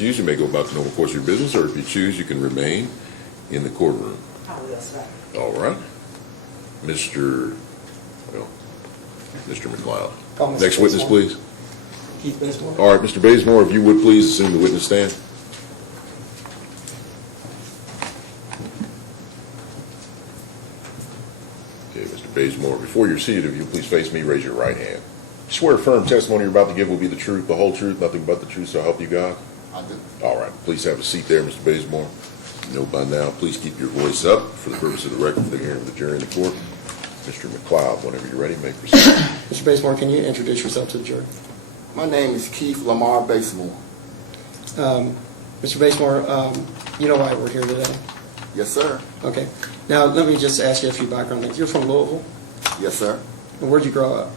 excused. You may go about the normal course of your business, or if you choose, you can remain in the courtroom. Oh, yes, sir. All right. Mr. McLeod. Next witness, please. Keith Basemore. All right, Mr. Basemore, if you would please assume the witness stand. Okay, Mr. Basemore, before you're seated, if you'll please face me, raise your right hand. Swear firm testimony you're about to give will be the truth, the whole truth, nothing but the truth, so help you God? I do. All right, please have a seat there, Mr. Basemore. You know by now, please keep your voice up for the purpose of the record for the hearing of the jury in the court. Mr. McLeod, whenever you're ready, may proceed. Mr. Basemore, can you introduce yourself to the jury? My name is Keith Lamar Basemore. Mr. Basemore, you know why we're here today? Yes, sir. Okay. Now, let me just ask you a few background things. You're from Louisville? Yes, sir. And where'd you grow up?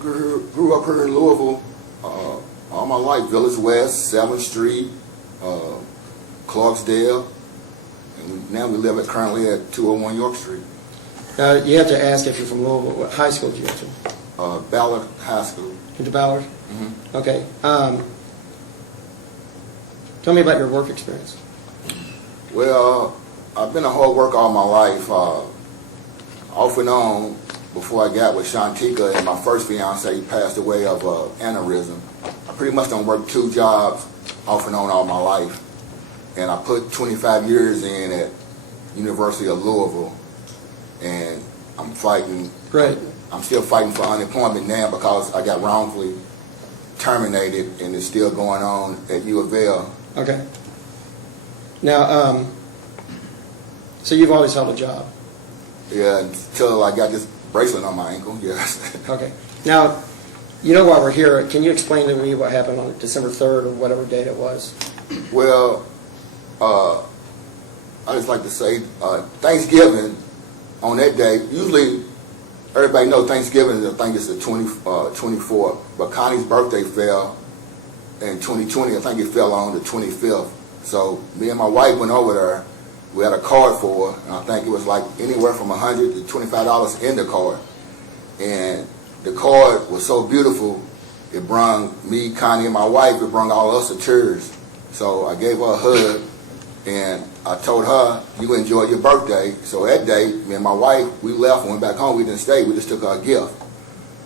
Grew up here in Louisville all my life. Villae West, 7th Street, Clarksdale, and now we live currently at 201 York Street. You have to ask if you're from Louisville. What high school did you go to? Ballard High School. Into Ballard? Mm-hmm. Okay. Tell me about your work experience. Well, I've been a hard worker all my life, off and on. Before I got with Shantika, and my first fiance passed away of aneurysm. I pretty much done worked 2 jobs off and on all my life, and I put 25 years in at University of Louisville, and I'm fighting. Great. I'm still fighting for unemployment now because I got wrongfully terminated, and it's still going on at U of L. Okay. Now, so you've always held a job? Yeah, until I got this bracelet on my ankle, yes. Okay. Now, you know why we're here. Can you explain to me what happened on December 3rd or whatever date it was? Well, I just like to say Thanksgiving on that day, usually everybody knows Thanksgiving, I think it's the 24th, but Connie's birthday fell in 2020, I think it fell on the 25th. So me and my wife went over there. We had a card for her, and I think it was like anywhere from $100 to $25 in the card. And the card was so beautiful, it brung me, Connie, and my wife, it brung all of us to tears. So I gave her a hug, and I told her, you enjoy your birthday. So that day, me and my wife, we left and went back home. We didn't stay, we just took her a gift.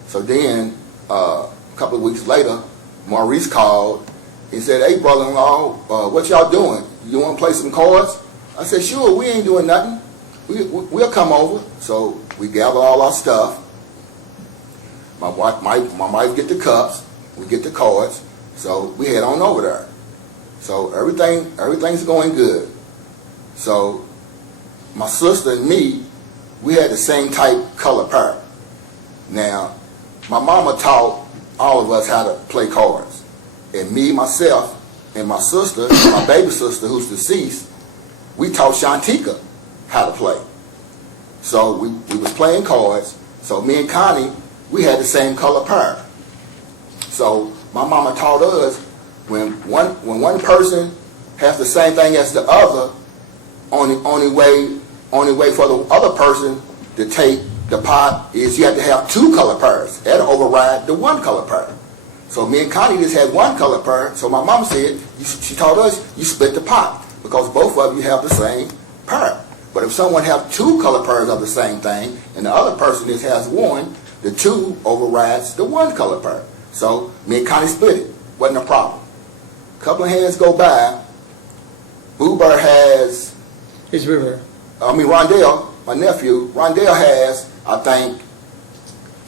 So then, a couple of weeks later, Maurice called. He said, hey, brother-in-law, what y'all doing? You want to play some cards? I said, sure, we ain't doing nothing. We'll come over. So we gather all our stuff. My wife get the cups. We get the cards. So we head on over there. So everything's going good. So my sister and me, we had the same type color pair. Now, my mama taught all of us how to play cards. And me, myself, and my sister, my baby sister who's deceased, we taught Shantika how to play. So we was playing cards. So me and Connie, we had the same color pair. So my mama taught us when one person has the same thing as the other, only way for the other person to take the pot is you have to have 2 color pairs. That'll override the 1 color pair. So me and Connie just had 1 color pair. So my mom said, she taught us, you split the pot, because both of you have the same pair. But if someone have 2 color pairs of the same thing, and the other person just has 1, the 2 overrides the 1 color pair. So me and Connie split it. Wasn't a problem. A couple of hands go by. Boober has... Who's Boober? Rondell, my nephew, Rondell has, I think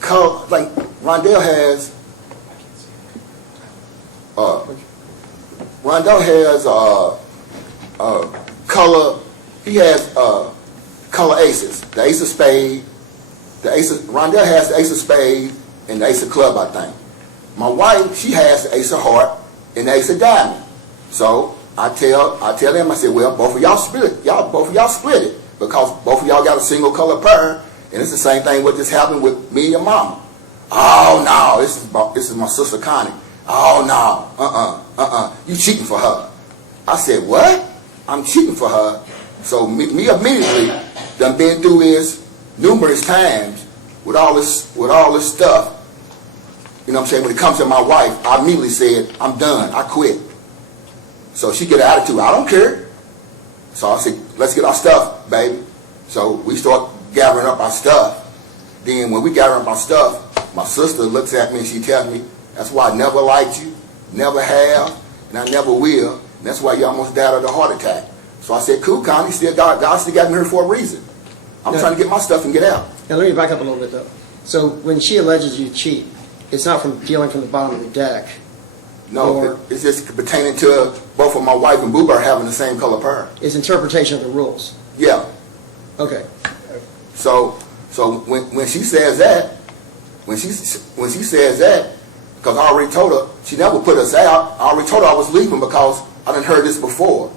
Rondell has... Rondell has color. He has color aces. The ace of spade. Rondell has the ace of spade and the ace of club, I think. My wife, she has the ace of heart and the ace of diamond. So I tell them, I said, well, both of y'all split it because both of y'all got a single color pair, and it's the same thing what just happened with me and your mama. Oh no, this is my sister Connie. Oh no, you cheating for her. I said, what? I'm cheating for her. So me immediately done been through this numerous times with all this stuff. You know what I'm saying? When it comes to my wife, I immediately said, I'm done. I quit. So she get an attitude. I don't care. So I said, let's get our stuff, baby. So we start gathering up our stuff. Then when we gather up our stuff, my sister looks at me and she tells me, that's why I never liked you, never have, and I never will. And that's why you almost died of a heart attack. So I said, cool, Connie, God still got me here for a reason. I'm trying to get my stuff and get out. Now, let me back up a little bit, though. So when she alleges you cheat, it's not from dealing from the bottom of the deck. No, Or- it's just pertaining to both of my wife and Boo Bear having the same color purse. It's interpretation of the rules. Yeah. Okay. So when she says that, when she says that, because I already told her, she never put us out. I already told her I was leaving because I done heard this before.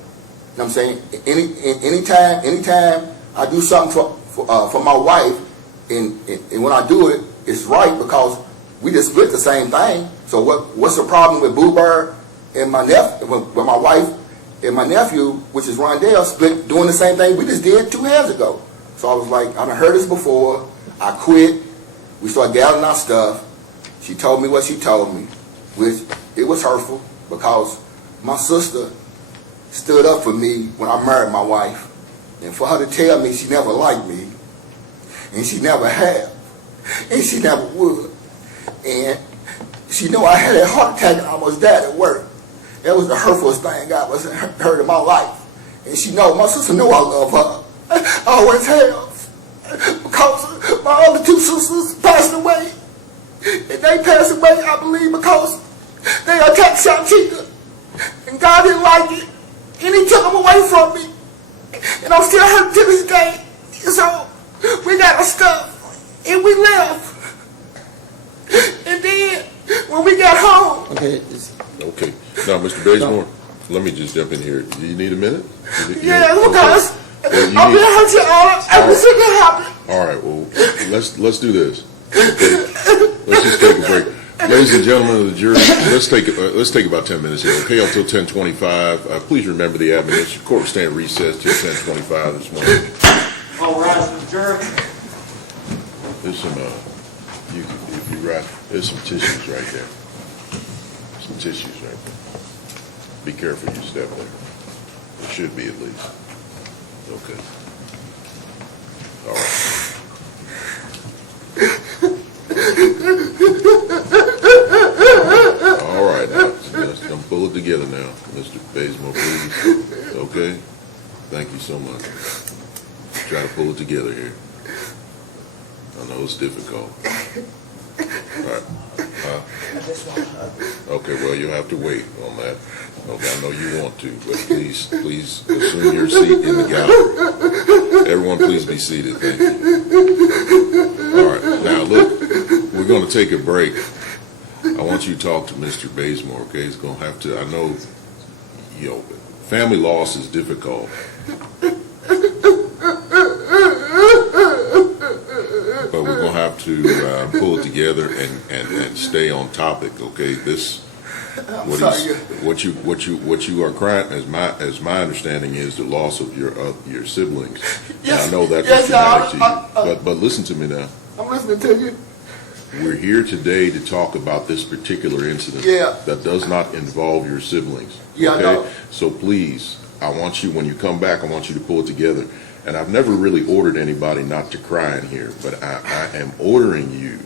You know what I'm saying? Anytime I do something for my wife, and when I do it, it's right because we just split the same thing. So what's the problem with Boo Bear and my nephew, with my wife and my nephew, which is Rondell, split doing the same thing we just did 2 years ago? So I was like, I done heard this before. I quit. We started gathering our stuff. She told me what she told me, which it was hurtful because my sister stood up for me when I married my wife. And for her to tell me she never liked me, and she never have, and she never would, and she knew I had a heart attack and I almost died at work. That was the hurtfulest thing I was heard in my life. And she know, my sister knew I love her. I always have. Because my other 2 sisters passed away. And they passed away, I believe, because they attacked Shantika. And God didn't like it. And he took them away from me. And I'm still hurt to this day. So we got our stuff. And we left. And then when we got home. Okay. Okay. Now, Mr. Basemore, let me just jump in here. Do you need a minute? Yeah, because Well, you I've need- been hurt you all every single happened. All right, well, let's do this. Let's just take a break. Ladies and gentlemen of the jury, let's take about 10 minutes here, okay, until 10:25. Please remember the admonition. Court will stand recessed till 10:25 this morning. All rise, the jury. There's some, if you write, there's some tissues right there. Some tissues right there. Be careful you step there. There should be at least. Okay. All right. All right, now, let's pull it together now, Mr. Basemore, please. Okay? Thank you so much. Try to pull it together here. I know it's difficult. All right. Okay, well, you'll have to wait on that. Okay, I know you want to, but please assume your seat in the gallery. Everyone, please be seated. Thank you. All right, now look, we're going to take a break. I want you to talk to Mr. Basemore, okay? He's going to have to, I know, family loss is difficult. But we're going to have to pull it together and stay on topic, okay? What you are crying, as my understanding is the loss of your siblings. Yes, and I know that's yes, traumatic to you. But listen to me now. I'm listening to you. We're here today to talk about this particular incident that does not involve your siblings. Yeah, okay? I know. So please, I want you, when you come back, I want you to pull it together. And I've never really ordered anybody not to cry in here, but I am ordering you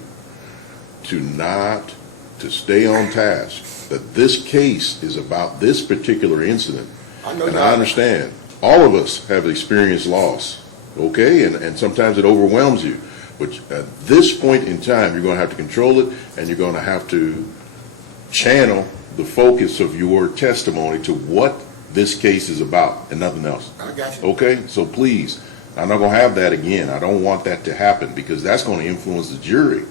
to stay on task, that this case is about this particular incident. And I understand, all of us have experienced loss, okay? And sometimes it overwhelms you. But at this point in time, you're going to have to control it, and you're going to have to channel the focus of your testimony to what this case is about and nothing else. I got you. Okay? So please, I'm not going to have that again. I don't want that to happen because that's going to influence the jury.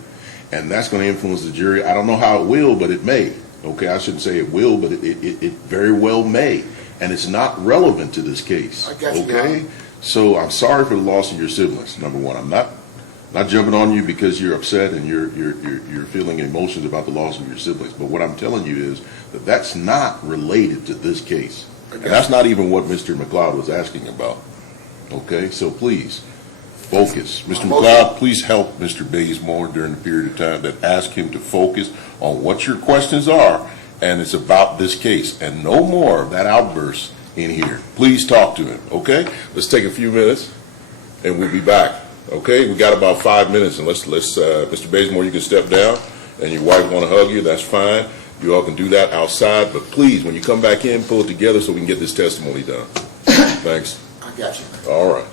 And that's going to influence the jury. I don't know how it will, but it may. Okay? I shouldn't say it will, but it very well may. And it's not relevant to this case. I got you. Okay? So I'm sorry for the loss of your siblings, number one. I'm not jumping on you because you're upset and you're feeling emotions about the loss of your siblings. But what I'm telling you is that that's not related to this case. And that's not even what Mr. McLeod was asking about. Okay? So please, focus. Mr. McLeod, please help Mr. Basemore during the period of time that ask him to focus on what your questions are and it's about this case, and no more of that outburst in here. Please talk to him, okay? Let's take a few minutes, and we'll be back, okay? We got about 5 minutes, and let's Mr. Basemore, you can step down, and your wife want to hug you, that's fine. You all can do that outside, but please, when you come back in, pull it together so we can get this testimony done. Thanks. I got you. All right.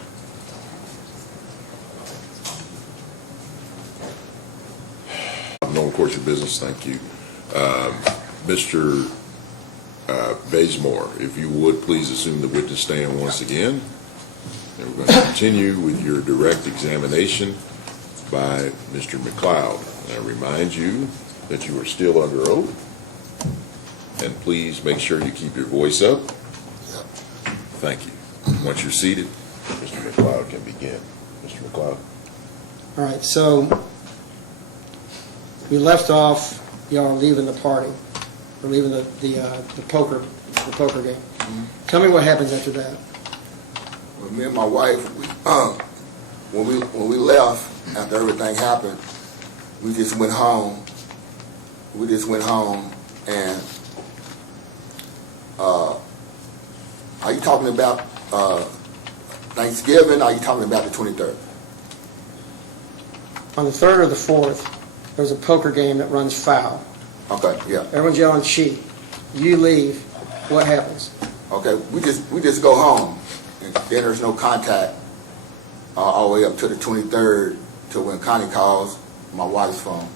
No course of business, thank you. Mr. Basemore, if you would, please assume the witness stand once again. And we're going to continue with your direct examination by Mr. McLeod. And I remind you that you are still under oath. And please make sure you keep your voice up. Thank you. Once you're seated, Mr. McLeod can begin. Mr. McLeod. All right, so we left off, y'all leaving the party, or leaving the poker game. Tell me what happens after that. Well, me and my wife, when we left after everything happened, we just went home. And are you talking about Thanksgiving? Or are you talking about the 23rd? On the 3rd or the 4th, there's a poker game that runs foul. Okay, yeah. Everyone's yelling cheat. You leave. What happens? Okay, we just go home, and then there's no contact all the way up to the 23rd to when Connie calls my wife's phone.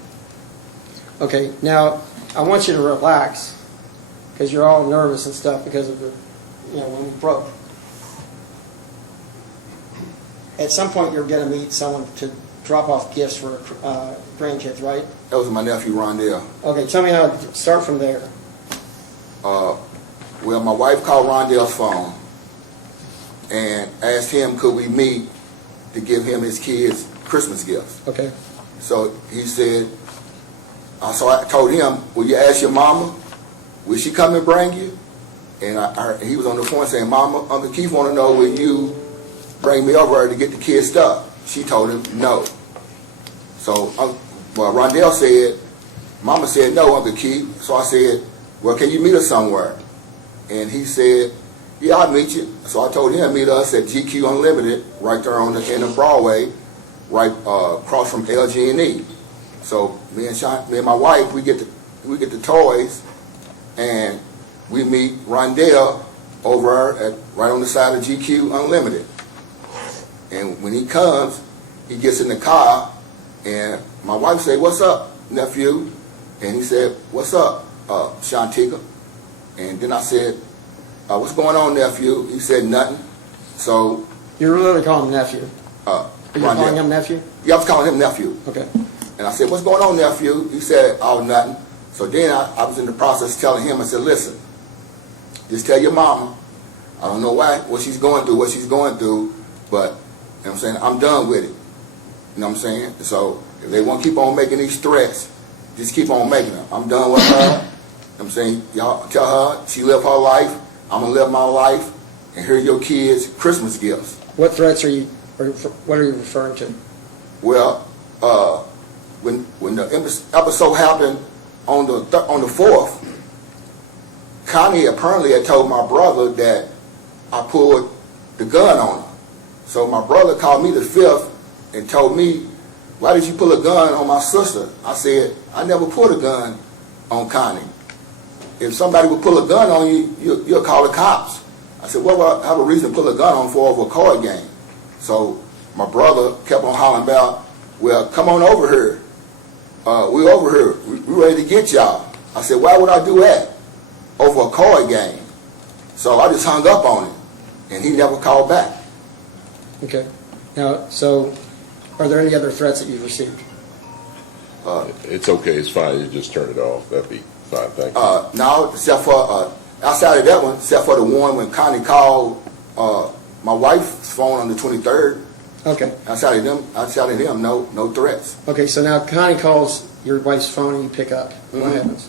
Okay, now I want you to relax because you're all nervous and stuff because of the, when we broke. At some point, you're going to meet someone to drop off gifts for grandkids, right? That was my nephew, Rondell. Okay, tell me how to start from there. Well, my wife called Rondell's phone and asked him could we meet to give him his kids Christmas gifts. Okay. So he said, so I told him, will you ask your mama, will she come and bring you? And he was on the phone saying, Mama, Uncle Keith want to know, will you bring me over to get the kids stuff? She told him no. So Rondell said, Mama said no, Uncle Keith. So I said, well, can you meet us somewhere? And he said, yeah, I'll meet you. So I told him meet us at GQ Unlimited, right there on the end of Broadway, right across from LG&E. So me and my wife, we get the toys, and we meet Rondell over right on the side of GQ Unlimited. And when he comes, he gets in the car, and my wife said, what's up, nephew? And he said, what's up, Shantika? And then I said, what's going on, nephew? He said, nothing. So... You really calling him nephew? Are you calling him nephew? Yeah, I was calling him nephew. Okay. And I said, what's going on, nephew? He said, oh, nothing. So then I was in the process of telling him, I said, listen, just tell your mama, I don't know what she's going through, but, you know what I'm saying, I'm done with it. You know what I'm saying? So if they want to keep on making these threats, just keep on making them. I'm done with her. You know what I'm saying? Y'all tell her she live her life, I'm going to live my life, and here's your kids' Christmas gifts. What threats what are you referring to? Well, when the episode happened on the 4th, Connie apparently had told my brother that I pulled the gun on her. So my brother called me the 5th and told me, why did you pull a gun on my sister? I said, I never pulled a gun on Connie. If somebody would pull a gun on you, you'll call the cops. I said, well, I have a reason to pull a gun on for over a card game. So my brother kept on hollering about, well, come on over here. We over here. We ready to get y'all. I said, why would I do that? Over a card game. So I just hung up on him, and he never called back. Okay. Now, so are there any other threats that you've received? It's okay, it's fine, you just turn it off, that'd be fine, thank you. No, except for, outside of that one, except for the one when Connie called my wife's phone on the 23rd. Okay. Outside of them, no threats. Okay, so now Connie calls your wife's phone and you pick up. What happens?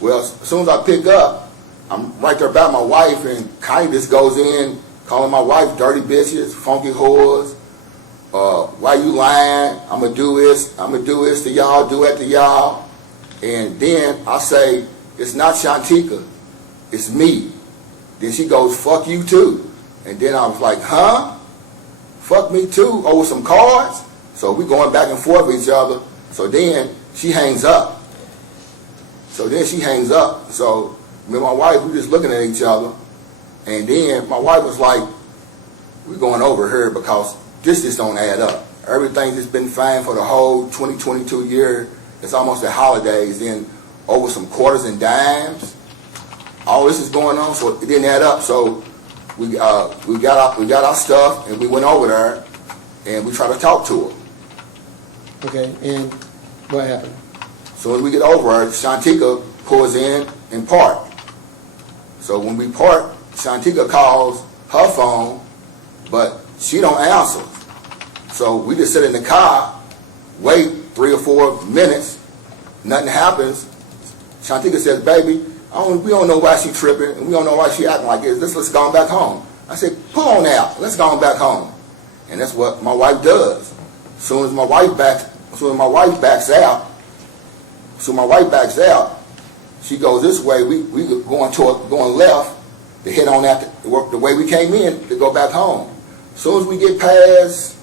Well, as soon as I pick up, I'm right there by my wife, and Connie just goes in, calling my wife dirty bitches, funky whores, why you lying? I'm going to do this to y'all, do that to y'all. And then I say, it's not Shantika, it's me. Then she goes, fuck you too. And then I was like, huh? Fuck me too, over some cards? So we going back and forth with each other. So then she hangs up. So me and my wife, we just looking at each other. And then my wife was like, we're going over here because this just don't add up. Everything just been fine for the whole 2022 year. It's almost the holidays. Then over some quarters and dimes, all this is going on, so it didn't add up. So we got our stuff and we went over there and we tried to talk to her. Okay, and what happened? So when we get over there, Shantika pulls in and park. So when we park, Shantika calls her phone, but she don't answer. So we just sit in the car, wait 3 or 4 minutes, nothing happens. Shantika says, baby, we don't know why she tripping, and we don't know why she acting like this. Let's go on back home. I said, pull on out. Let's go on back home. And that's what my wife does. As soon as my wife backs out, she goes this way. We going left to head on out the way we came in to go back home. As soon as we get past,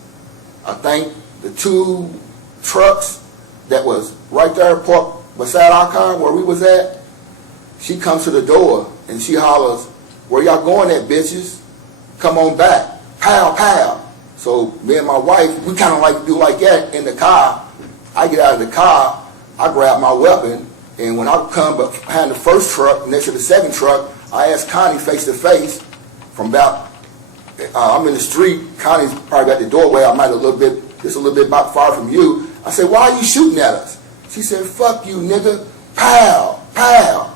I think, the 2 trucks that was right there parked beside our car where we was at, she comes to the door and she hollers, where y'all going at, bitches? Come on back. Pow, pow. So me and my wife, we kind of like do like that in the car. I get out of the car, I grab my weapon, and when I come behind the first truck, next to the second truck, I ask Connie face to face from about, I'm in the street, Connie's probably at the doorway, I might just a little bit about far from you. I said, why are you shooting at us? She said, fuck you, nigga. Pow, pow.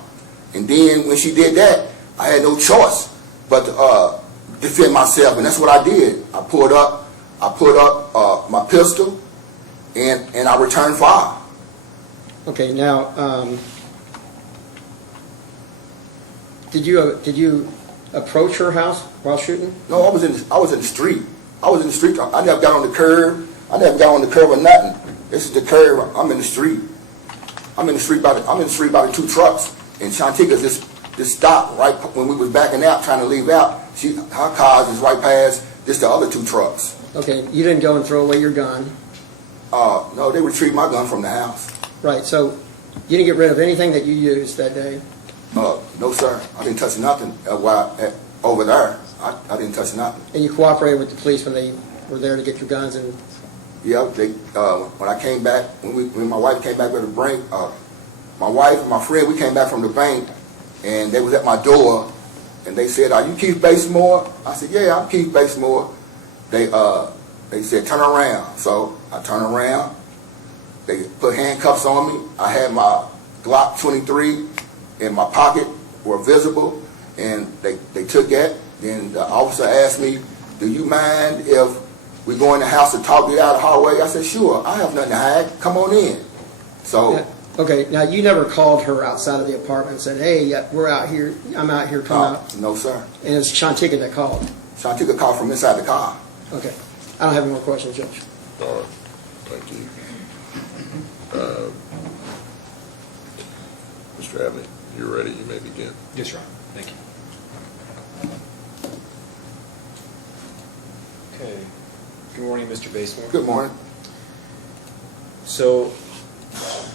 And then when she did that, I had no choice but to defend myself, and that's what I did. I pulled up my pistol, and I returned fire. Okay, now, did you approach her house while shooting? No, I was in the street. I never got on the curb. Or nothing. This is the curb. I'm in the street. I'm in the street by the 2 trucks, and Shantika just stopped right when we was backing out, trying to leave out. Her car is right past just the other 2 trucks. Okay, you didn't go and throw away your gun. No, they retrieved my gun from the house. Right, so you didn't get rid of anything that you used that day? No, sir. I didn't touch nothing over there. I didn't touch nothing. And you cooperated with the police when they were there to get your guns? And yeah, when I came back, when my wife came back with the bank, my wife and my friend, we came back from the bank, and they was at my door, and they said, are you Keith Basemore? I said, yeah, I'm Keith Basemore. They said, turn around. So I turned around. They put handcuffs on me. I had my Glock 23 in my pocket, were visible, and they took that. Then the officer asked me, do you mind if we go in the house to talk you out of the hallway? I said, sure, I have nothing to hide. Come on in. So. yeah. Okay, now you never called her outside of the apartment and said, hey, we're out here, I'm out here, come out? No, sir. And it's Shantika that called? Shantika called from inside the car. Okay. I don't have any more questions, Judge. All right, thank you. Mr. Abney, you're ready, you may begin. Yes, Your Honor. Thank you. Okay. Good morning, Mr. Basemore. Good morning. So,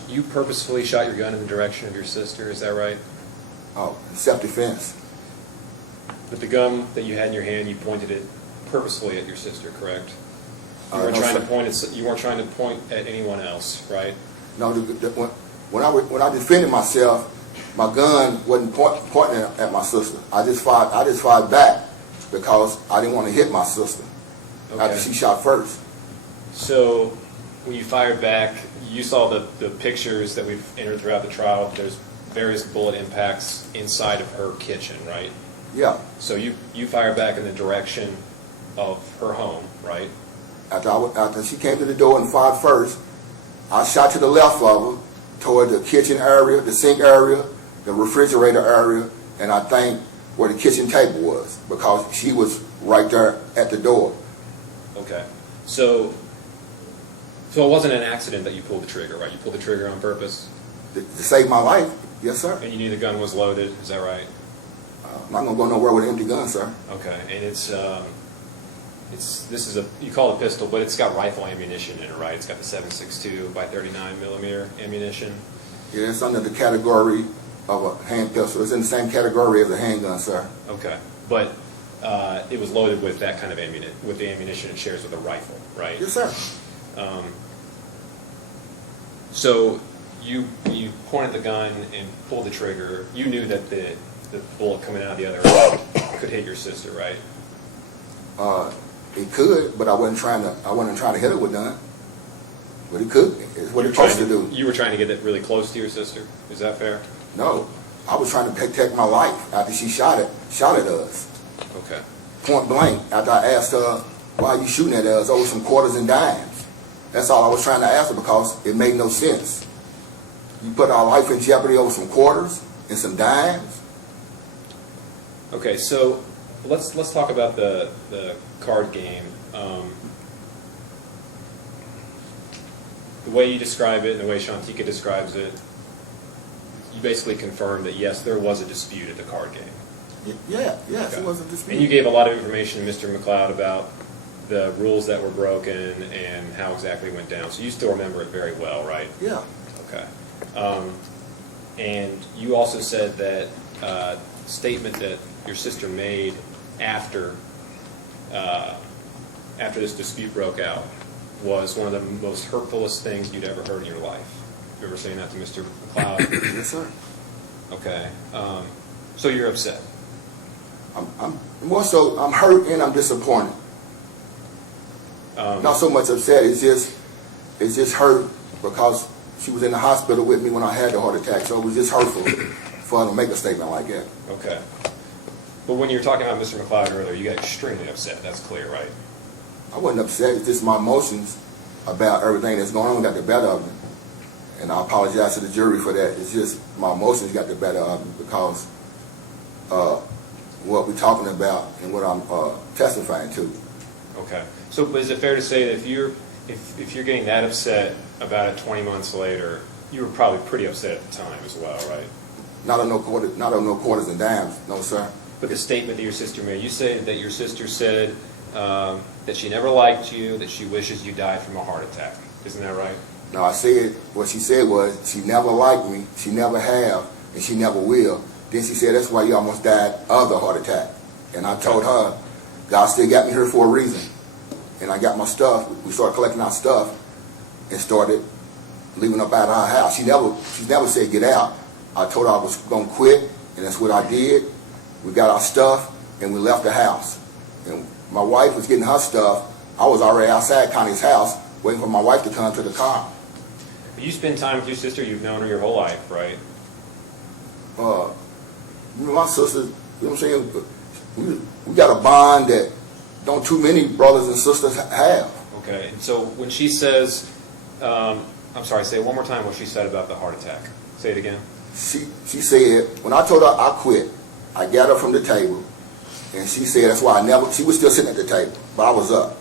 you purposefully shot your gun in the direction of your sister, is that right? Oh, self-defense. With the gun that you had in your hand, you pointed it purposefully at your sister, correct? You weren't No, trying sir. to point at, you weren't trying to point at anyone else, right? No, when I defended myself, my gun wasn't pointing at my sister. I just fired back because I didn't want to hit my sister after she shot first. So, when you fired back, you saw the pictures that we've entered throughout the trial. There's various bullet impacts inside of her kitchen, right? Yeah. So you fired back in the direction of her home, right? After she came to the door and fired first, I shot to the left of her toward the kitchen area, the sink area, the refrigerator area, and I think where the kitchen table was, because she was right there at the door. Okay. So it wasn't an accident that you pulled the trigger, right? You pulled the trigger on purpose? To save my life, Yes, sir. And you knew the gun was loaded, is that right? I'm not gonna go nowhere with an empty gun, sir. Okay, and this is you call it a pistol, but it's got rifle ammunition in it, right? It's got the 7.62 by 39 millimeter ammunition. Yeah, it's under the category of a hand pistol. It's in the same category as a handgun, sir. Okay, but it was loaded with that kind of ammunition, with the ammunition it shares with a rifle, right? Yes, sir. So you pointed the gun and pulled the trigger. You knew that the bullet coming out of the other end could hit your sister, right? It could, but I wasn't trying to hit it with none. But it could. It's what it's supposed to do. You were trying to get it really close to your sister. Is that fair? No, I was trying to protect my life after she shot at us. Okay. Point blank, after I asked her, why are you shooting at us over some quarters and dimes? That's all I was trying to ask her because it made no sense. You put our life in jeopardy over some quarters and some dimes? Okay, so let's talk about the card game. The way you describe it and the way Shantika describes it, you basically confirmed that yes, there was a dispute at the card game. Yes, Okay. it was a dispute. And you gave a lot of information to Mr. McLeod about the rules that were broken and how exactly it went down. So you still remember it very well, right? Yeah. Okay. And you also said that statement that your sister made after this dispute broke out was one of the most hurtfulest things you'd ever heard in your life. You ever saying that to Mr. McLeod? Yes, sir. Okay. So you're upset. I'm more so, I'm hurt and I'm disappointed. Not so much upset, it's just hurt because she was in the hospital with me when I had the heart attack, so it was just hurtful for her to make a statement like that. Okay. But when you were talking about Mr. McLeod earlier, you got extremely upset. That's clear, right? I wasn't upset, it's just my emotions about everything that's going on got the better of me. And I apologize to the jury for that. It's just my emotions got the better of me because what we're talking about and what I'm testifying to. Okay. So is it fair to say that if you're getting that upset about it 20 months later, you were probably pretty upset at the time as well, right? Not on no quarters and dimes, no sir. But the statement that your sister made, you said that your sister said that she never liked you, that she wishes you died from a heart attack. Isn't that right? No, I said, what she said was, she never liked me, she never have, and she never will. Then she said, that's why you almost died of the heart attack. And I told her, God still got me here for a reason. And I got my stuff, we started collecting our stuff, and started leaving up out of our house. She never said get out. I told her I was going to quit, and that's what I did. We got our stuff, and we left the house. And my wife was getting her stuff. I was already outside Connie's house, waiting for my wife to come to the car. You spend time with your sister, you've known her your whole life, right? My sister, you know what I'm saying? We got a bond that don't too many brothers and sisters have. Okay. And so when she says, I'm sorry, say it one more time what she said about the heart attack. Say it again. She said, when I told her I quit, I got her from the table, and she said, that's why she was still sitting at the table, but I was up.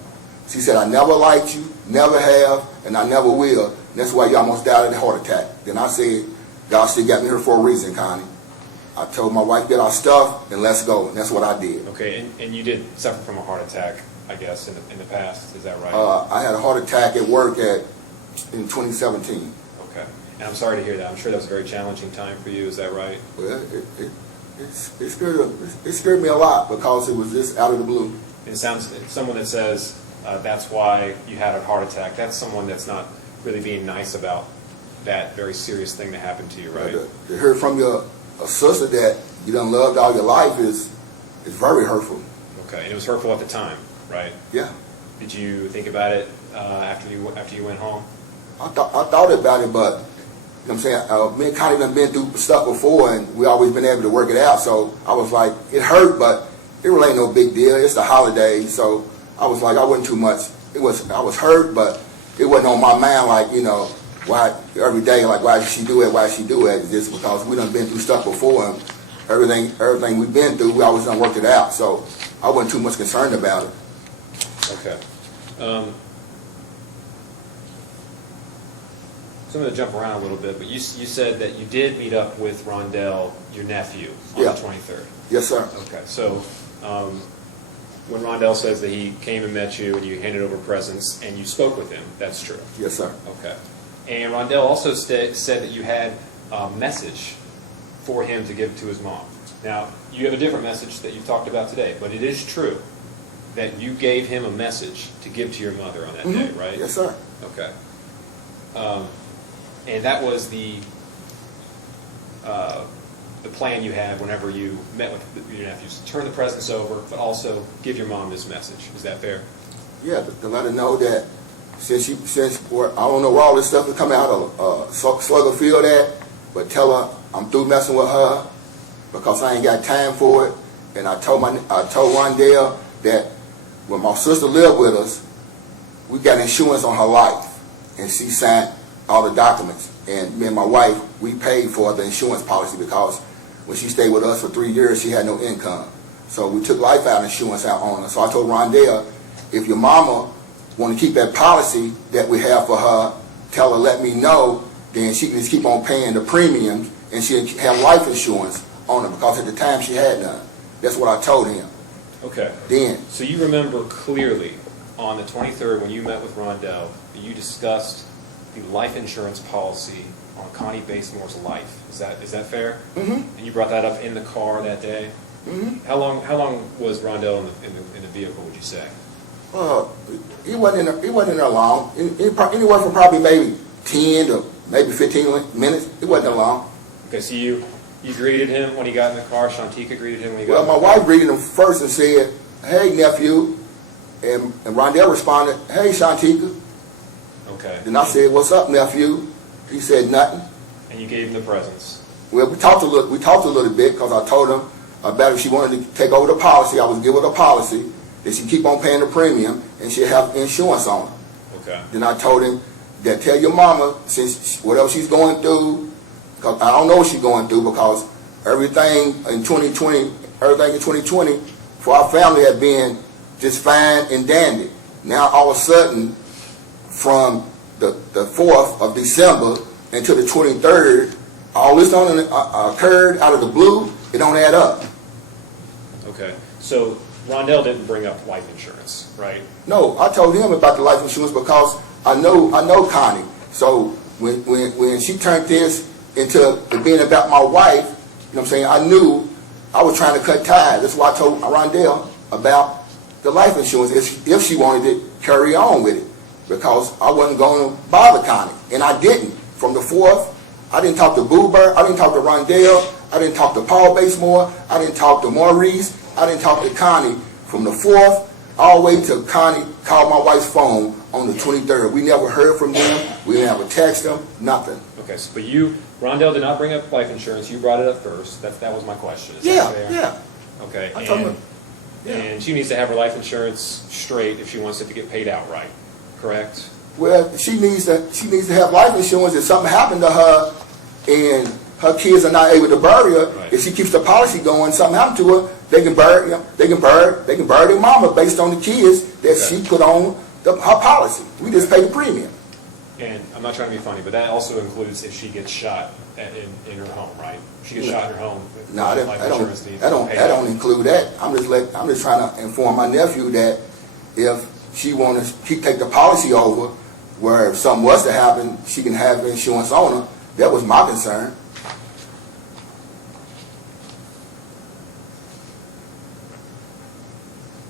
She said, I never liked you, never have, and I never will, and that's why you almost died of the heart attack. Then I said, God still got me here for a reason, Connie. I told my wife, get our stuff, and let's go, and that's what I did. Okay, and you did suffer from a heart attack, I guess, in the past, is that right? I had a heart attack at work in 2017. Okay, and I'm sorry to hear that. I'm sure that was a very challenging time for you, is that right? Well, it scared me a lot because it was just out of the blue. It sounds, someone that says that's why you had a heart attack, that's someone that's not really being nice about that very serious thing that happened to you, right? To hear from your sister that you done loved all your life is very hurtful. Okay, and it was hurtful at the time, right? Yeah. Did you think about it after you went home? I thought about it, but you know what I'm saying, me and Connie done been through stuff before, and we always been able to work it out. So I was like, it hurt, but it really ain't no big deal. It's the holidays, so I was like, I wasn't too much. I was hurt, but it wasn't on my mind like, you know, why every day, like, why did she do it? Why did she do it? It's just because we done been through stuff before, and everything we've been through, we always done worked it out. So I wasn't too much concerned about it. Okay. So I'm going to jump around a little bit, but you said that you did meet up with Rondell, your nephew, on Yeah. the 23rd. Yes, sir. Okay, so when Rondell says that he came and met you and you handed over presents and you spoke with him, that's true? Yes, sir. Okay. And Rondell also said that you had a message for him to give to his mom. Now, you have a different message that you've talked about today, but it is true that you gave him a message to give to your mother on that day, right? Yes, sir. Okay. And that was the plan you had whenever you met with your nephews. Turn the presents over, but also give your mom this message. Is that fair? Yeah, to let her know that since I don't know where all this stuff is coming out of Slugger Field at, but tell her I'm through messing with her because I ain't got time for it. And I told Rondell that when my sister lived with us, we got insurance on her life, and she signed all the documents. And me and my wife, we paid for the insurance policy because when she stayed with us for 3 years, she had no income. So we took life out insurance out on her. So I told Rondell, if your mama want to keep that policy that we have for her, tell her let me know, then she can just keep on paying the premiums and she'll have life insurance on her because at the time she had none. That's what I told him. Okay. Then, So you remember clearly on the 23rd when you met with Rondell that you discussed the life insurance policy on Connie Basemore's life. Is that fair? Mm-hmm. And you brought that up in the car that day? Mm-hmm. How long was Rondell in the vehicle, would you say? He wasn't in there long. Anywhere from probably maybe 10 to maybe 15 minutes. It wasn't that long. Okay, so you greeted him when he got in the car. Shantika greeted him when he got Well, in the my car. wife greeted him first and said, "Hey, nephew," and Rondell responded, "Hey, Shantika." Okay. Then I said, "What's up, nephew?" He said, "Nothing." And you gave him the presents. Well, we talked a little bit because I told him about if she wanted to take over the policy, I would give her the policy, that she keep on paying the premium, and she'll have insurance on her. Okay. Then I told him that tell your mama, since whatever she's going through, because I don't know what she's going through, because everything in 2020 for our family had been just fine and dandy. Now all of a sudden, from the 4th of December until the 23rd, all this occurred out of the blue. It don't add up. Okay. So Rondell didn't bring up life insurance, right? No, I told him about the life insurance because I know Connie. So when she turned this into it being about my wife, you know what I'm saying, I knew I was trying to cut ties. That's why I told Rondell about the life insurance if she wanted to carry on with it, because I wasn't going to bother Connie, and I didn't. From the 4th, I didn't talk to Boo Bird, I didn't talk to Rondell, I didn't talk to Paul Basemore, I didn't talk to Maurice, I didn't talk to Connie from the 4th all the way to Connie called my wife's phone on the 23rd. We never heard from them. We didn't have a text them, nothing. Okay, so but Rondell did not bring up life insurance. You brought it up first. That was my question. Is that Yeah, fair? yeah. Okay, I told him, yeah. and she needs to have her life insurance straight if she wants it to get paid out right, correct? Well, she needs to have life insurance if something happened to her and her kids are not able to bury her. Right. If she keeps the policy going, something happened to her, they can bury their mama based on the kids that Okay. she put on her policy. We just pay the premium. And I'm not trying to be funny, but that also includes if she gets shot in her home, right? If she gets shot in her home. No, life insurance needs to be paid that out. don't include that. I'm just trying to inform my nephew that if she want to take the policy over, where if something was to happen, she can have insurance on her. That was my concern.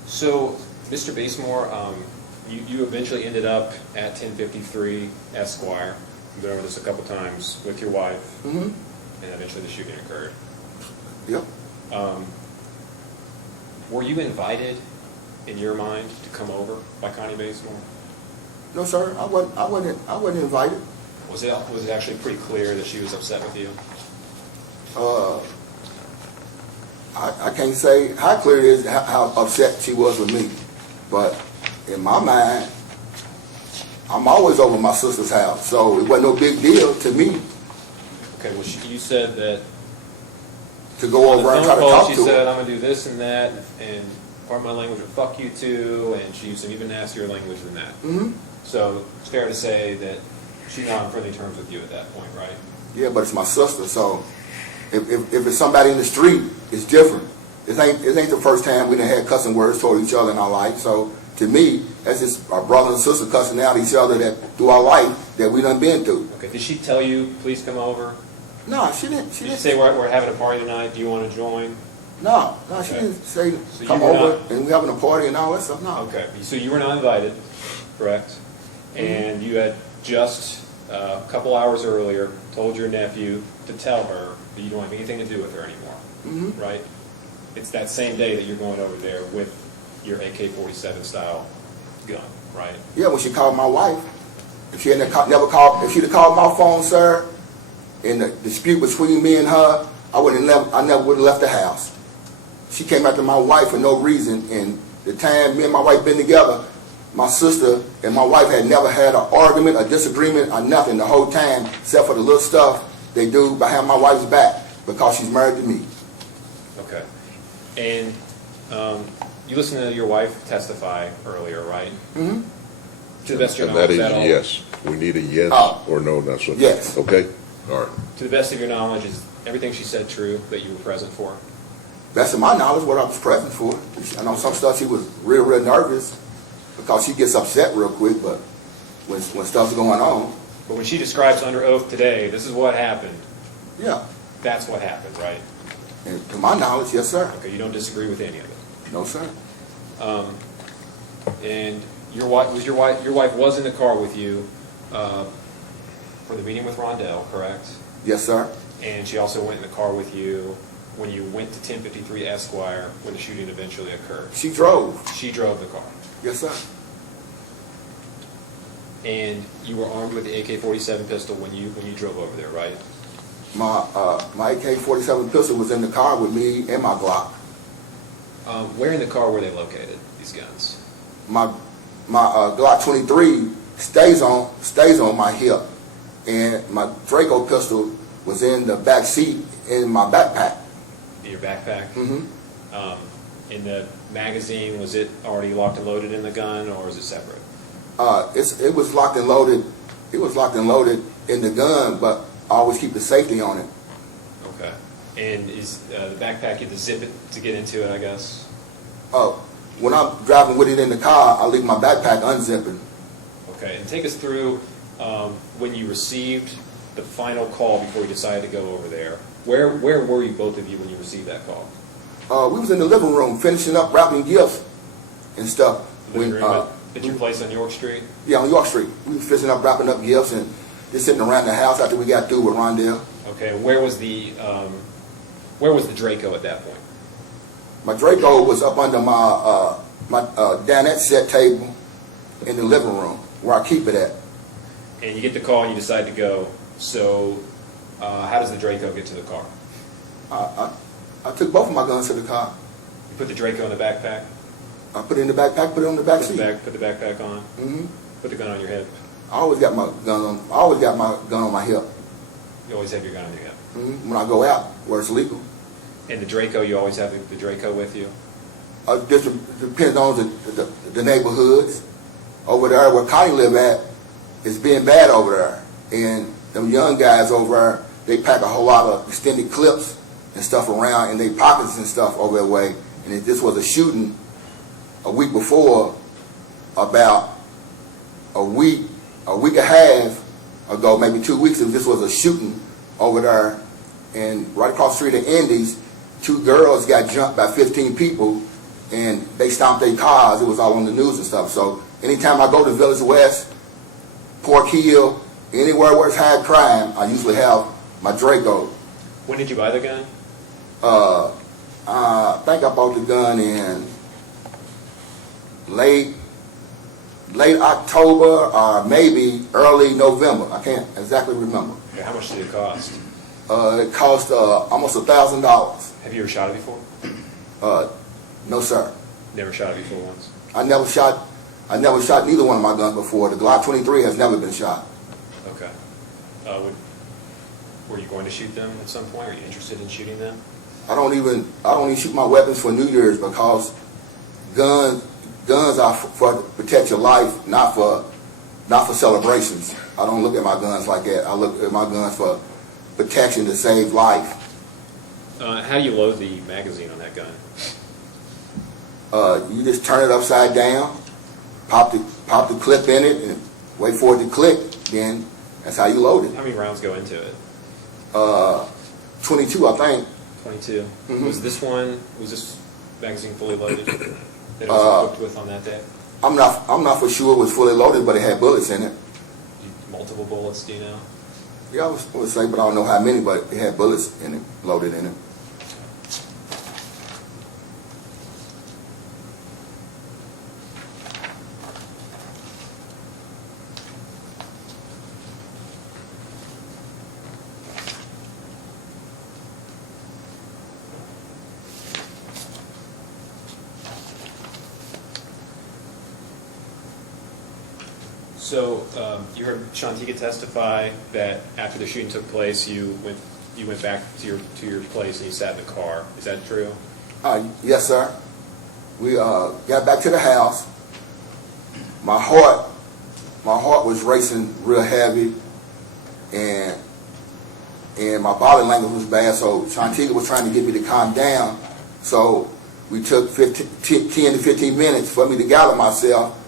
So, Mr. Basemore, you eventually ended up at 1053 Esquire. You've been over this a couple times with your wife, Mm-hmm. and eventually the shooting occurred. Yep. Were you invited, in your mind, to come over by Connie Basemore? No, sir. I wasn't invited. Was it actually pretty clear that she was upset with you? I can't say how clear it is how upset she was with me, but in my mind, I'm always over my sister's house, so it wasn't no big deal to me Okay, well, you said that to go on the over and phone try to call talk she to said, her. I'm going to do this and that, and part of my language would fuck you too, and she used an even nastier language than that. Mm-hmm. So it's fair to say that She's not on friendly terms with you at that point, right? Yeah, but it's my sister, so if it's somebody in the street, it's different. It ain't the first time we done had cussing words toward each other in our life. So to me, that's just our brother and sister cussing out each other that through our life that we done been through. Okay, did she tell you, please come over? No, she didn't. Did she say, we're having a party tonight, do you want to join? No, she Okay. didn't say So come you were over not- and we having a party and all that stuff. No. Okay, so you were not invited, correct? And you had just a couple hours earlier told your nephew to tell her that you don't have anything to do with her anymore, right? It's that same day that you're going over there with your AK-47 style gun, right? Yeah, when she called my wife, if she hadn't never called, if she'd have called my phone, sir, in the dispute between me and her, I never would have left the house. She came after my wife for no reason, and the time me and my wife been together, my sister and my wife had never had an argument, a disagreement, or nothing the whole time, except for the little stuff they do behind my wife's back because she's married to me. Okay. And you listened to your wife testify earlier, right? Mm-hmm. To the best of your And that knowledge, is all- yes. We need a yes or no, that's what. Yes. Okay, all right. To the best of your knowledge, is everything she said true that you were present for? That's in my knowledge what I was present for. I know some stuff she was real nervous because she gets upset real quick, but when stuff's going on, But when she describes under oath today, this is what happened, yeah. that's what happened, right? And to my knowledge, yes, sir. Okay, you don't disagree with any of it. No, sir. And your wife was in the car with you for the meeting with Rondell, correct? Yes, sir. And she also went in the car with you when you went to 1053 Esquire when the shooting eventually occurred. She drove. She drove the car. Yes, sir. And you were armed with the AK-47 pistol when you drove over there, right? My AK-47 pistol was in the car with me and my Glock. Where in the car were they located, these guns? My Glock 23 stays on my hip, and my Draco pistol was in the back seat in my backpack. In your backpack? Mm-hmm. In the magazine, was it already locked and loaded in the gun, or is it separate? It was locked and loaded. It was locked and loaded in the gun, but I always keep the safety on it. Okay. And is the backpack, you have to zip it to get into it, I guess? When I'm driving with it in the car, I leave my backpack unzipping. Okay. And take us through when you received the final call before you decided to go over there. Where were you, both of you, when you received that call? We was in the living room finishing up wrapping gifts and stuff. Living room at your place on York Street? Yeah, on York Street. We was finishing up wrapping up gifts and just sitting around the house after we got through with Rondell. Okay. And where was the Draco at that point? My Draco was up under my dinette set table in the living room where I keep it at. And you get the call and you decide to go. So how does the Draco get to the car? I took both of my guns to the car. You put the Draco in the backpack? I put it in the backpack, put it on the back seat. Put the backpack on? Mm-hmm. Put the gun on your hip? I always got my gun on. I always got my gun on my hip. You always have your gun on your hip? Mm-hmm. When I go out where it's legal. And the Draco, you always have the Draco with you? Just depends on the neighborhoods. Over there where Connie live at, it's being bad over there. And them young guys over there, they pack a whole lot of extended clips and stuff around in their pockets and stuff over that way. And this was a shooting a week before, about a week and a half ago, maybe 2 weeks ago. This was a shooting over there, and right across the street of Indy's, 2 girls got jumped by 15 people, and they stomped their cars. It was all on the news and stuff. So anytime I go to Villae West, Pork Hill, anywhere where it's high crime, I usually have my Draco. When did you buy the gun? I think I bought the gun in late October or maybe early November. I can't exactly remember. Okay, how much did it cost? It cost almost $1,000. Have you ever shot it before? No, sir. Never shot it before once? I never shot neither one of my guns before. The Glock 23 has never been shot. Okay. Were you going to shoot them at some point? Are you interested in shooting them? I don't even shoot my weapons for New Year's because guns are for to protect your life, not for not for celebrations. I don't look at my guns like that. I look at my guns for protection to save life. How do you load the magazine on that gun? You just turn it upside down, pop the clip in it, and wait for it to click. Then that's how you load it. How many rounds go into it? 22, I think. 22. Mhm. Was this magazine fully loaded that it was equipped with on that day? I'm not for sure it was fully loaded, but it had bullets in it. Multiple bullets, do you know? Yeah, I would say, but I don't know how many, but it had bullets in it, loaded in it. So you heard Shantika testify that after the shooting took place, you went back to your place and you sat in the car. Is that true? Yes, sir. We got back to the house. My heart was racing real heavy, and my body language was bad. So Shantika was trying to get me to calm down. So we took 10 to 15 minutes for me to gather myself,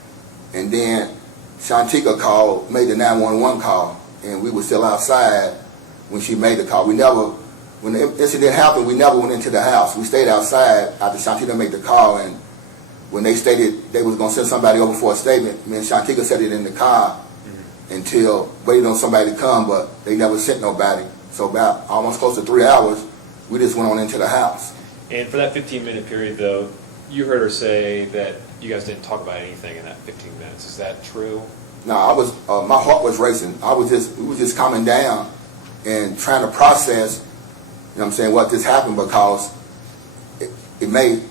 and then Shantika made the 911 call, and we were still outside when she made the call. When the incident happened, we never went into the house. We stayed outside after Shantika made the call, and when they stated they was going to send somebody over for a statement, me and Shantika sat it in the car until waited on somebody to come, but they never sent nobody. So about almost close to 3 hours, we just went on into the house. And for that 15-minute period, though, you heard her say that you guys didn't talk about anything in that 15 minutes. Is that true? No, my heart was racing. We were just calming down and trying to process, you know what I'm saying, what just happened, because it made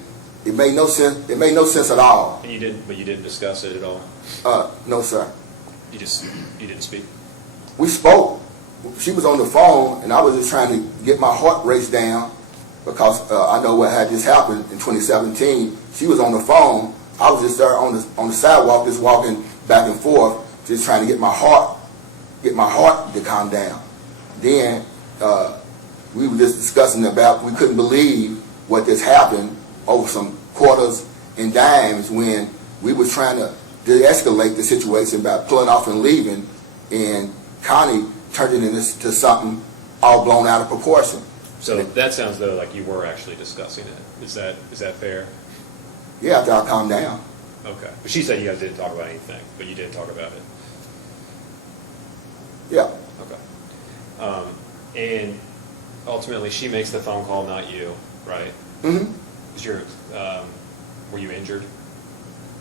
no sense. It made no sense at all. And you didn't discuss it at all? No, sir. You didn't speak? We spoke. She was on the phone, and I was just trying to get my heart raced down, because I know what had just happened in 2017. She was on the phone. I was just there on the sidewalk, just walking back and forth, just trying to get my heart to calm down. Then we were just discussing about, we couldn't believe what just happened over some quarters and dimes, when we were trying to de-escalate the situation by pulling off and leaving, and Connie turned it into something all blown out of proportion. So that sounds, though, like you were actually discussing it. Is that fair? Yeah, after I calmed down. Okay. But she said you guys didn't talk about anything, but you did talk about it. Yeah. Okay. And ultimately, she makes the phone call, not you, right? Mm-hmm. Were you injured?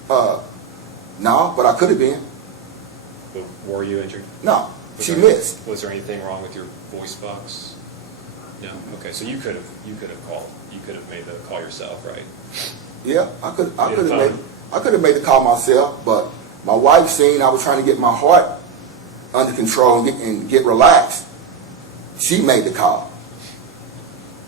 No, but I could have been. But were you injured? No, she missed. Was there anything wrong with your voice box? No. Okay. So you could have called. You could have made the call yourself, right? Yeah, I could have made the call myself, but my wife seen I was trying to get my heart under control and get relaxed. She made the call.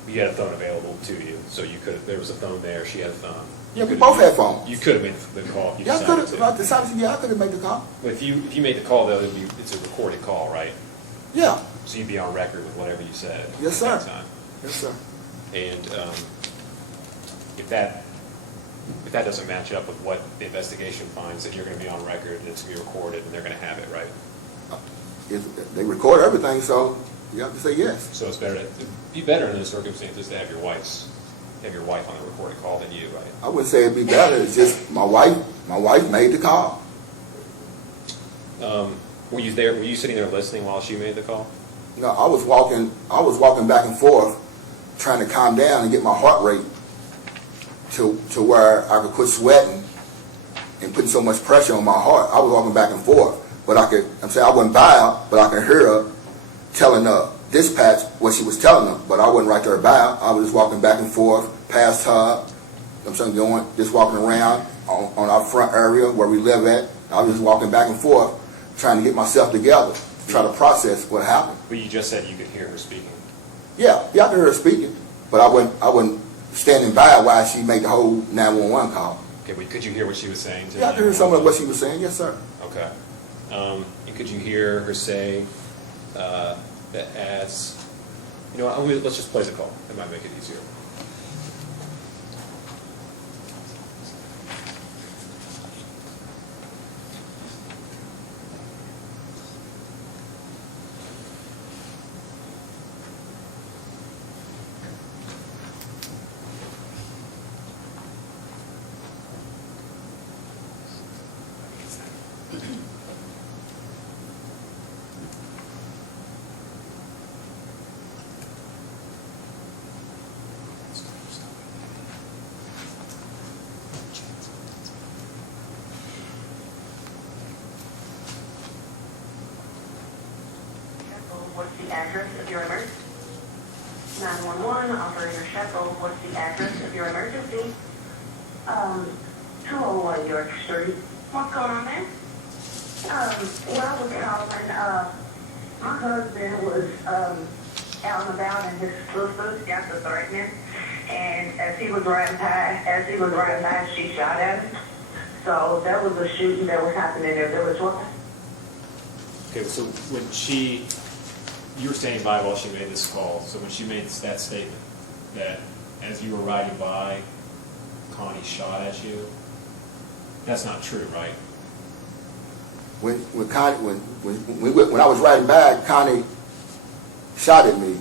You had a phone available to you, so you could. There was a phone there. She had a phone. Yeah, we both had phones. You could have made the call. If you Yeah, I could have. decided to. Yeah, I could have made the call. But if you made the call, though, it's a recorded call, right? Yeah. So you'd be on record with whatever you said. Yes, at sir. that time. Yes, sir. And if that doesn't match up with what the investigation finds, then you're going to be on record, and it's going to be recorded, and they're going to have it, right? They record everything, so you have to say yes. So it'd be better in those circumstances to have your wife on the recorded call than you, right? I wouldn't say it'd be better. It's just my wife made the call. Were you there? Were you sitting there listening while she made the call? No, I was walking back and forth, trying to calm down and get my heart rate to where I could quit sweating and putting so much pressure on my heart. I was walking back and forth, but I wasn't by her, but I could hear her telling the dispatch what she was telling them, but I wasn't right there by her. I was just walking back and forth past her. Just walking around on our front area where we live at. I was just walking back and forth, trying to get myself together, try to process what happened. But you just said you could hear her speaking. Yeah, I could hear her speaking, but I wasn't standing by while she made the whole 911 call. Okay, but could you hear what she was saying? Yeah, I could hear some of what she was saying. Yes, sir. Okay. And could you hear her say that as, you know what, let's just play the call. It might make it easier. What's the address of your emergency? 911, operator Sheffield, what's the address of your emergency? 201 York Street. What's going on there? Well, I was calling, my husband was out and about and his sisters got to threatening, and as he was riding by, she shot at him. So that was a shooting that was happening there. There was one. Okay, so when you were standing by while she made this call, so when she made that statement that as you were riding by, Connie shot at you, that's not true, right? When I was riding back, Connie shot at me.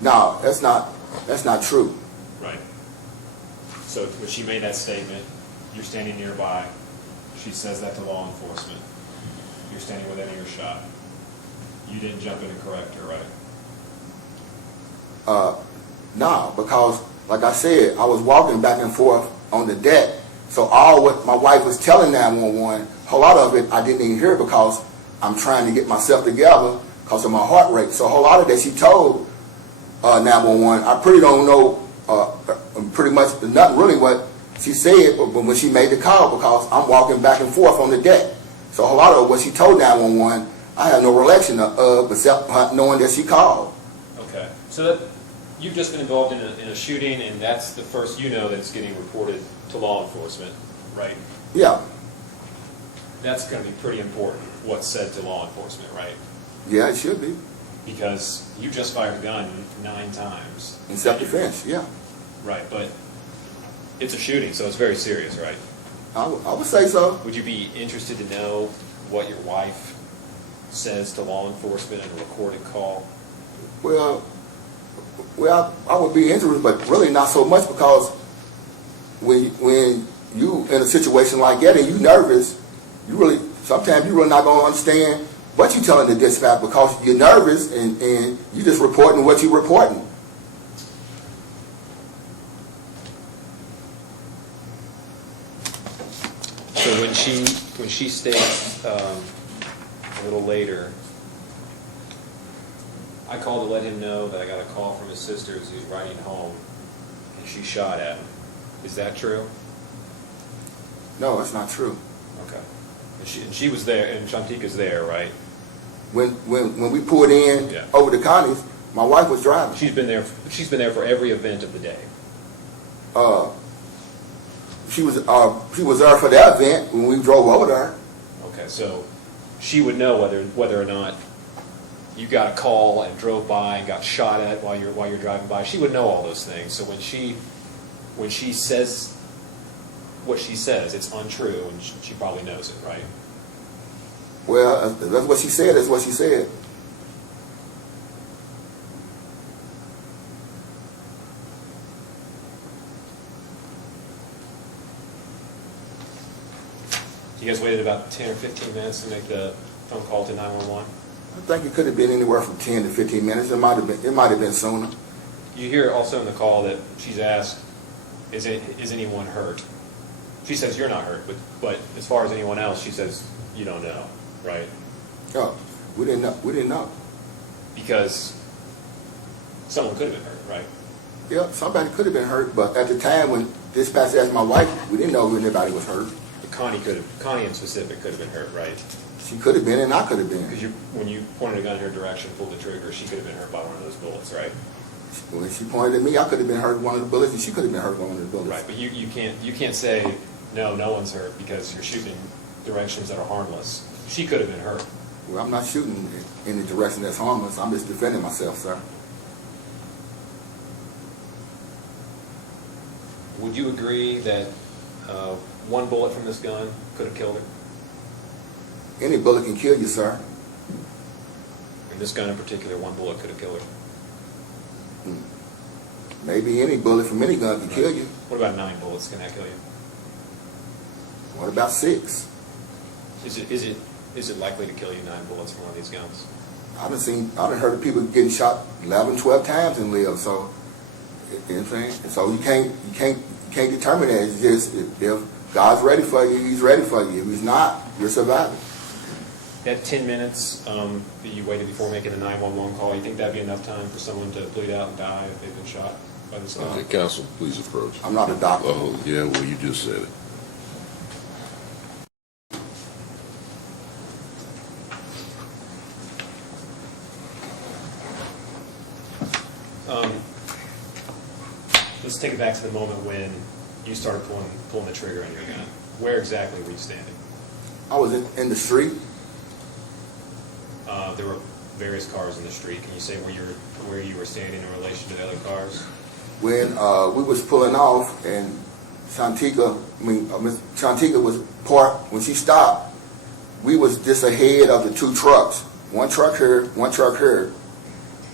No, that's not true. Right. So when she made that statement, you're standing nearby, she says that to law enforcement, you're standing within earshot. You didn't jump in and correct her, right? No, because like I said, I was walking back and forth on the deck. So all what my wife was telling 911, a whole lot of it I didn't even hear because I'm trying to get myself together because of my heart rate. So a whole lot of that she told 911, I pretty don't know pretty much nothing really what she said, but when she made the call, because I'm walking back and forth on the deck. So a whole lot of what she told 911, I have no recollection of except knowing that she called. Okay. So you've just been involved in a shooting, and that's the first you know that's getting reported to law enforcement, right? Yeah. That's going to be pretty important, what's said to law enforcement, right? Yeah, it should be. Because you just fired a gun 9 times. In self-defense, yeah. Right, but it's a shooting, so it's very serious, right? I would say so. Would you be interested to know what your wife says to law enforcement in a recorded call? Well, I would be interested, but really not so much because when you in a situation like that and you nervous, sometimes you really not gonna understand what you telling the dispatch because you're nervous and you just reporting what you're reporting. So when she states a little later, I called to let him know that I got a call from his sister as he was riding home, and she shot at him. Is that true? No, that's not true. Okay. And she was there, and Shantika's there, right? When we pulled in over to Connie's, my wife was driving. She's been there for every event of the day. She was there for that event when we drove over there. Okay, so she would know whether or not you got a call and drove by and got shot at while you're driving by. She would know all those things. So when she says what she says, it's untrue, and she probably knows it, right? Well, that's what she said. That's what she said. You guys waited about 10 or 15 minutes to make the phone call to 911? I think it could have been anywhere from 10 to 15 minutes. It might have been sooner. You hear also in the call that she's asked, is anyone hurt? She says you're not hurt, but as far as anyone else, she says you don't know, right? Oh, we didn't know. Because someone could have been hurt, right? Yeah, somebody could have been hurt, but at the time when dispatch asked my wife, we didn't know anybody was hurt. Connie in specific could have been hurt, right? She could have been, and I could have been. Because when you pointed a gun in her direction, pulled the trigger, she could have been hurt by one of those bullets, right? When she pointed at me, I could have been hurt with one of the bullets, and she could have been hurt with one of the bullets. Right, but you can't say no one's hurt because you're shooting in directions that are harmless. She could have been hurt. Well, I'm not shooting in the direction that's harmless. I'm just defending myself, sir. Would you agree that one bullet from this gun could have killed her? Any bullet can kill you, sir. And this gun in particular, one bullet could have killed her. Maybe any bullet from any gun can kill you. What about 9 bullets? Can that kill you? What about 6? Is it likely to kill you 9 bullets from one of these guns? I done heard of people getting shot 11, 12 times and live. So, you know what I'm saying? So you can't determine that. It's just if God's ready for you, He's ready for you. If He's not, you're surviving. That 10 minutes that you waited before making the 911 call, you think that'd be enough time for someone to bleed out and die if they've been shot by this gun? Okay, counsel, please approach. I'm not a doctor. Oh, yeah, well, you just said it. Let's take it back to the moment when you started pulling the trigger on your gun. Where exactly were you standing? I was in the street. There were various cars in the street. Can you say where you were standing in relation to the other cars? When we was pulling off, and Shantika was parked. When she stopped, we was just ahead of the 2 trucks. One truck here, one truck here,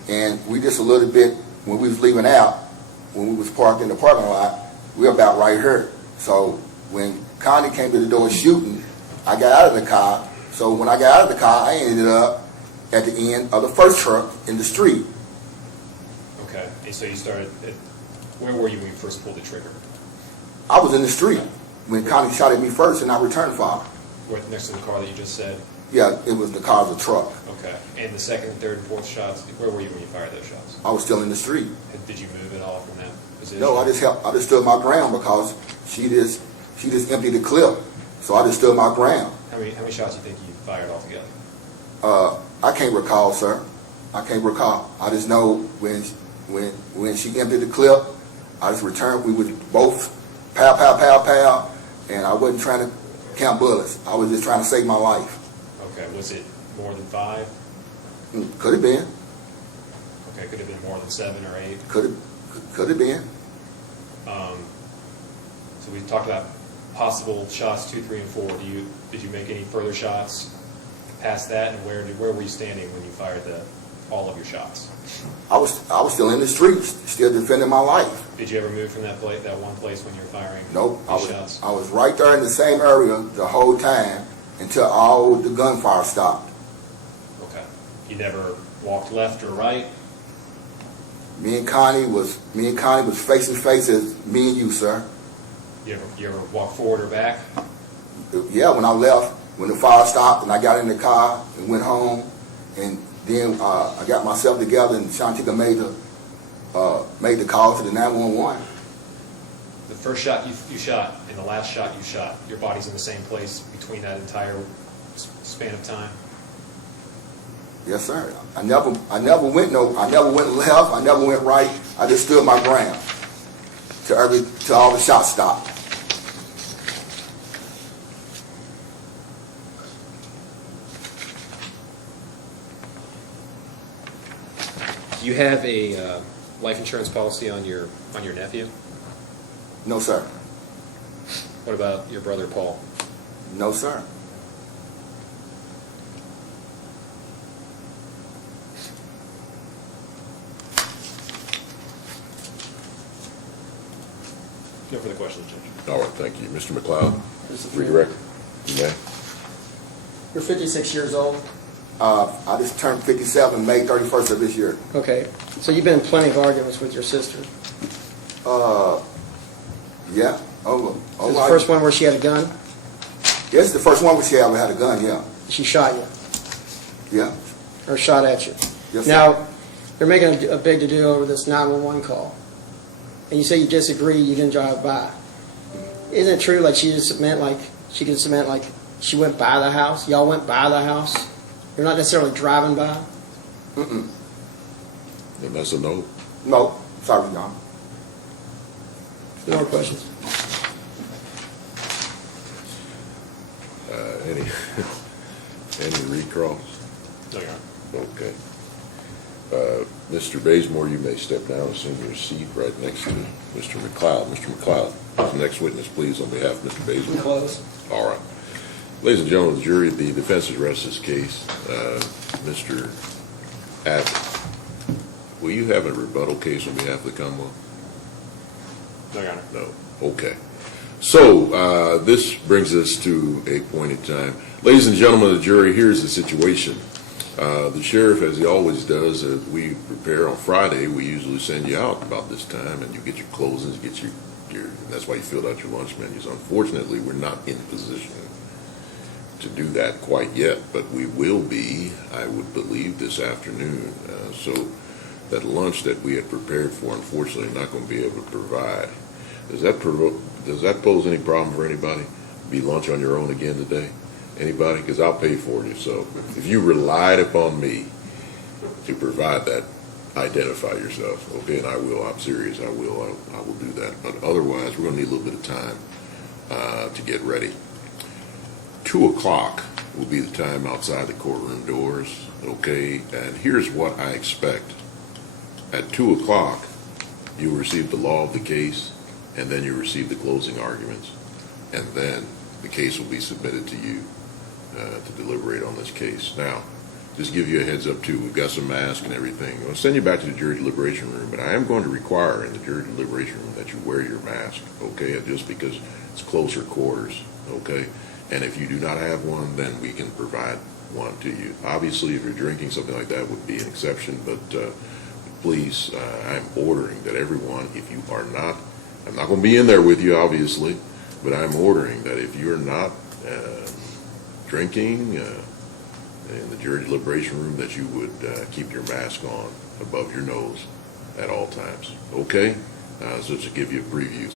and we just a little bit when we was leaving out. When we was parked in the parking lot, we were about right here. So when Connie came to the door shooting, I got out of the car. So when I got out of the car, I ended up at the end of the first truck in the street. Okay. And so you started where were you when you first pulled the trigger? I was in the street when Connie shot at me first, and I returned fire. Right next to the car that you just said? Yeah, it was the car of the truck. Okay. And the second, third, and fourth shots, where were you when you fired those shots? I was still in the street. Did you move at all from that position? No, I just stood my ground because she just emptied the clip. So I just stood my ground. How many shots do you think you fired altogether? I can't recall, sir. I can't recall. I just know when she emptied the clip, I just returned. We would both pow, pow, pow, pow, and I wasn't trying to count bullets. I was just trying to save my life. Okay. Was it more than 5? Could have been. Okay. Could have been more than 7 or 8. Could have been. So we talked about possible shots 2, 3, and 4. Did you make any further shots past that, and where were you standing when you fired all of your shots? I was still in the streets, still defending my life. Did you ever move from that one place when you were firing Nope. these shots? I was right there in the same area the whole time until all the gunfire stopped. Okay. You never walked left or right? Me and Connie was face to face as me and you, sir. You ever walk forward or back? Yeah, when I left, when the fire stopped, and I got in the car and went home, and then I got myself together, and Shantika made the call to the 911. The first shot you shot and the last shot you shot, your body's in the same place between that entire span of time? Yes, sir. I never went left. I never went right. I just stood my ground till all the shots stopped. Do you have a life insurance policy on your nephew? No, sir. What about your brother Paul? No, sir. No further questions, Judge. All right, thank you. Mr. McLeod, for your record. You may. You're 56 years old. I just turned 57 May 31st of this year. Okay. So you've been in plenty of arguments with your sister. Yeah. This is the first one where she had a gun? Yeah, it's the first one where she ever had a gun, yeah. She shot you? Yeah. Or shot at you? Yes, sir. Now, they're making a big to-do over this 911 call. And you say you disagree, you didn't drive by. Isn't it true, like she went by the house? Y'all went by the house? You're not necessarily driving by? Mm-mm. And that's a no. No. Sorry, John. No more questions? Any recross? No, Your Honor. Okay. Mr. Basemore, you may step down and assume your seat right next to Mr. McLeod. Mr. McLeod, the next witness, please, on behalf of Mr. Basemore. Close. All right. Ladies and gentlemen of the jury, the defense has rested this case. Mr. Abbott, will you have a rebuttal case on behalf of the Commonwealth? No, Your Honor. No. Okay. So this brings us to a point in time. Ladies and gentlemen of the jury, here's the situation. The sheriff, as he always does, we prepare on Friday. We usually send you out about this time, and you get your closings, get your that's why you filled out your lunch menus. Unfortunately, we're not in position to do that quite yet, but we will be, I would believe, this afternoon. So that lunch that we had prepared for, unfortunately, not going to be able to provide. Does that pose any problem for anybody? Be lunch on your own again today? Anybody? Because I'll pay for you. So if you relied upon me to provide that, identify yourself. Okay, and I will. I'm serious. I will do that. But otherwise, we're going to need a little bit of time to get ready. 2 o'clock will be the time outside the courtroom doors. Okay, and here's what I expect. At 2 o'clock, you will receive the law of the case, and then you receive the closing arguments, and then the case will be submitted to you to deliberate on this case. Now, just give you a heads up too, we've got some masks and everything. I'll send you back to the jury deliberation room, but I am going to require in the jury deliberation room that you wear your mask, okay, just because it's closer quarters, okay? And if you do not have one, then we can provide one to you. Obviously, if you're drinking, something like that would be an exception, but please, I'm ordering that everyone, if you are not, I'm not going to be in there with you, obviously, but I'm ordering that if you're not drinking in the jury deliberation room, that you would keep your mask on above your nose at all times. Okay? So to give you a preview.